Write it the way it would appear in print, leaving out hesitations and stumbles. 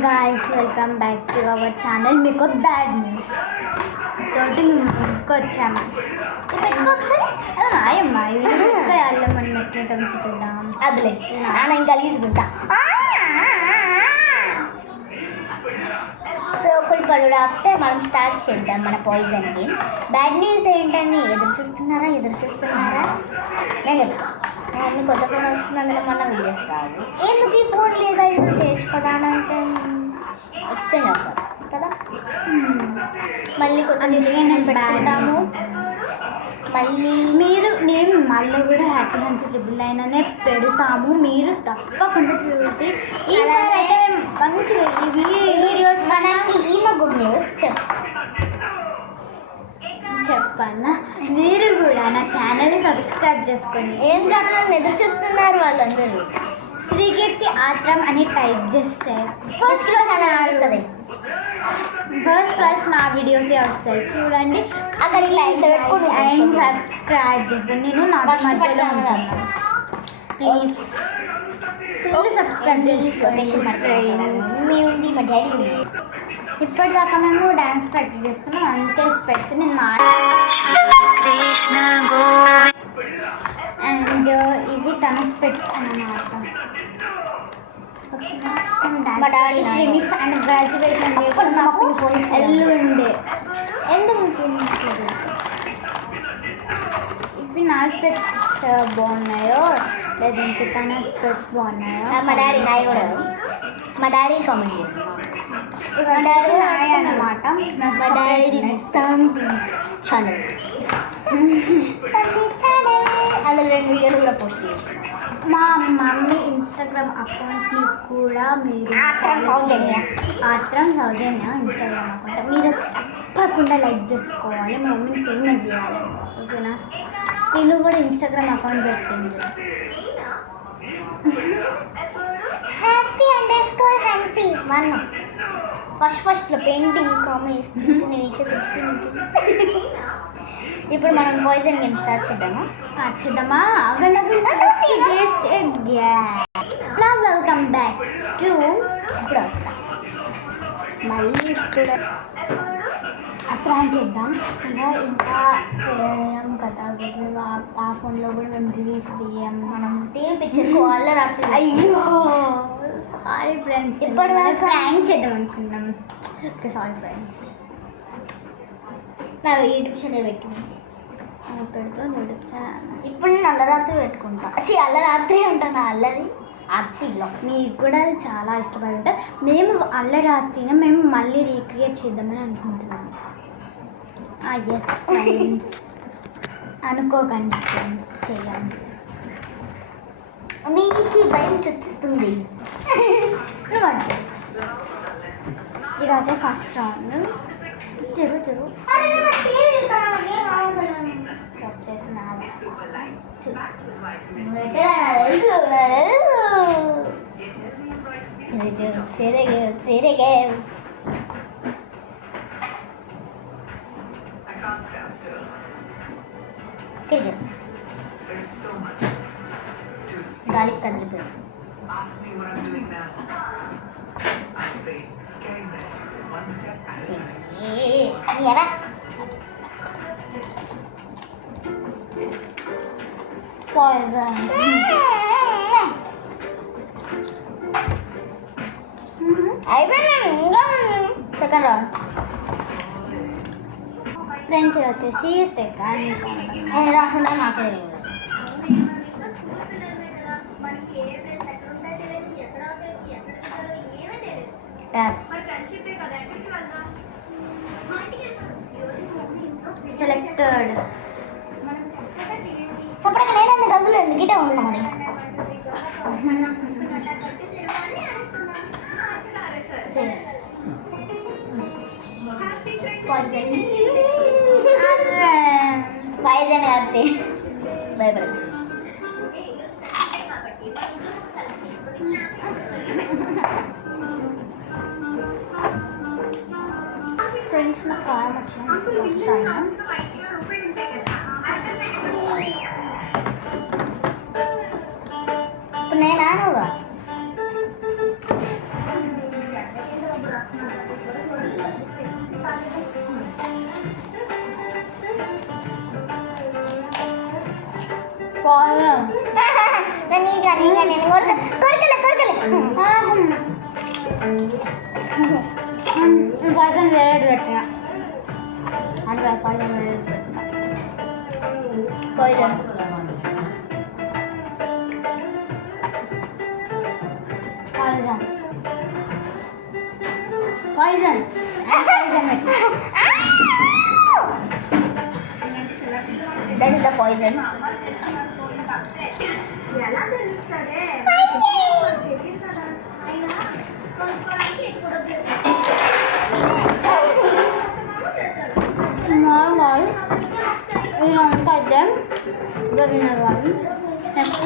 guys, welcome back to our channel. మీకు bad news తోటి ముందుకు వచ్చాము. అయ్యమ్మా అల్లం మనం ఎట్లటం చూద్దాం. అదిలే నాన్న ఇంకా గలీజ్గుంటా. సో ఒకటి పడు ఆపితే మనం స్టార్ట్ చేద్దాం మన పాయిజన్ గేమ్. బ్యాడ్ న్యూస్ ఏంటని ఎదురు చూస్తున్నారా నేను చెప్తాను. మమ్మీ కొత్త ఫోన్ వస్తుంది, అందులో మళ్ళీ వీడియోస్ రావు. ఎందుకు ఈ ఫోన్ లేదా ఇందులో చేయొచ్చు కదా అని అంటే ఎక్స్చేంజ్ అవుతారు కదా. మళ్ళీ కొత్త పెట్టుకుంటాము. మళ్ళీ నేను మళ్ళీ కూడా హ్యాపీ హన్స్ ట్రిపుల్ అయిననే పెడతాము. మీరు తప్పకుండా చూసి ఈసారి అయితే మేము మంచిగా ఇవి వీడియోస్ మనకి ఈమె గుడ్ న్యూస్ చెప్పన్నా. మీరు కూడా నా ఛానల్ని సబ్స్క్రైబ్ చేసుకొని ఏం ఛానల్ ఎదురు చూస్తున్నారు వాళ్ళందరూ. శ్రీకీర్తి ఆత్రం అని టైప్ చేస్తే ఫస్ట్ నా వీడియోసే వస్తాయి చూడండి. అక్కడ అండ్ సబ్స్క్రైబ్ చేసుకోండి. నేను నా ప్లీజ్ ఫుల్ సబ్స్క్రైబ్ చేసుకోండి. ఇప్పటిదాకా మేము డ్యాన్స్ ప్రాక్టీస్ చేసుకున్నాం, అందుకే స్పెట్స్ నేను అండ్ ఇవి తన స్పెట్స్ అన్నమాట. రిమిక్స్ అండ్ గ్రాడ్యుయేషన్ ఎల్లుండే ఎందుకు ఇవి నా స్పెట్స్ బాగున్నాయో లేదంటే తన స్పెట్స్ బాగున్నాయో. మా డాడీ కామెంట్ అన్నమాట. మా డాడీ ఛానల్ అందులో 2 వీడియోలు కూడా పోస్ట్ చేసి మా మమ్మీ ఇన్స్టాగ్రామ్ అకౌంట్ని కూడా మీరు ఆత్రం సౌజన్య ఇన్స్టాగ్రామ్ అకౌంట్ మీరు తప్పకుండా లైక్ చేసుకోవాలి. మా మమ్మీని ఫేమస్ చేయాలి, ఓకేనా. నేను కూడా ఇన్స్టాగ్రామ్ అకౌంట్ పెట్టింది హ్యాపీ_హన్సీ1. ఫస్ట్లో పెయింటింగ్ కామెంట్ ఇస్తుంది. నేను ఇట్లా తెచ్చుకుని ఇప్పుడు మనం పాయిజన్ గేమ్ స్టార్ట్ చేద్దామా? వెల్కమ్ బ్యాక్ టు ఇప్పుడు వస్తా. మళ్ళీ ఇప్పుడు ప్రాంక్ చేద్దాం. ఇంకా చేయం కదా ఆ ఫోన్లో కూడా మేము రిలీజ్ చేయం. మనం టీవీ పిక్చర్ రాత్రి. అయ్యో సారీ ఫ్రెండ్స్, ఇప్పటివరకు ప్రాంక్ చేద్దాం అనుకున్నాం. Okay sorry friends. నా యూట్యూబ్ ఛానల్ పెట్టింది పెడుతుంది యూట్యూబ్ ఛానల్. ఇప్పుడు నేను అల్లరాత్రి పెట్టుకుంటా. అల్లరాత్రి ఉంటాను. అల్లరి ఆర్తిలో నీకు కూడా చాలా ఇష్టపడి ఉంటుంది. మేము అల్లరాత్రిని మేము మళ్ళీ రీక్రియేట్ చేద్దామని అనుకుంటున్నాము. ఎస్ ఫ్రెండ్స్, అనుకోకండి ఫ్రెండ్స్, చేయండి. మీకు భయం చూస్తుంది. నువ్వు అంటే ఈరోజు ఫస్ట్ రౌండ్ తిరుగు చేసిన గాలికి కదిలిపోయారు. ఎలా పాయిజన్ అయిపోయినా సెకండ్ రౌండ్. ఫ్రెండ్స్ ఇది వచ్చేసి సెకండ్ రాసుంటే మాకే సెలెక్టెడ్. సపరేట్గా నేను గదులు ఎందుకంటే ఉన్నా మరి. పాయిజన్ కాబట్టి భయపడదు. ఫ్రెండ్స్ నాకు కారం వచ్చింది. ఇప్పుడు నేను నేను కొరకలే పాయసం వేరేది పెట్టిన అంటే పాయసం వేరేది పెట్టిన poison payasam payasam that is the poison ఇదంతా అయితే వెబినార్ వాళ్ళు నెక్స్ట్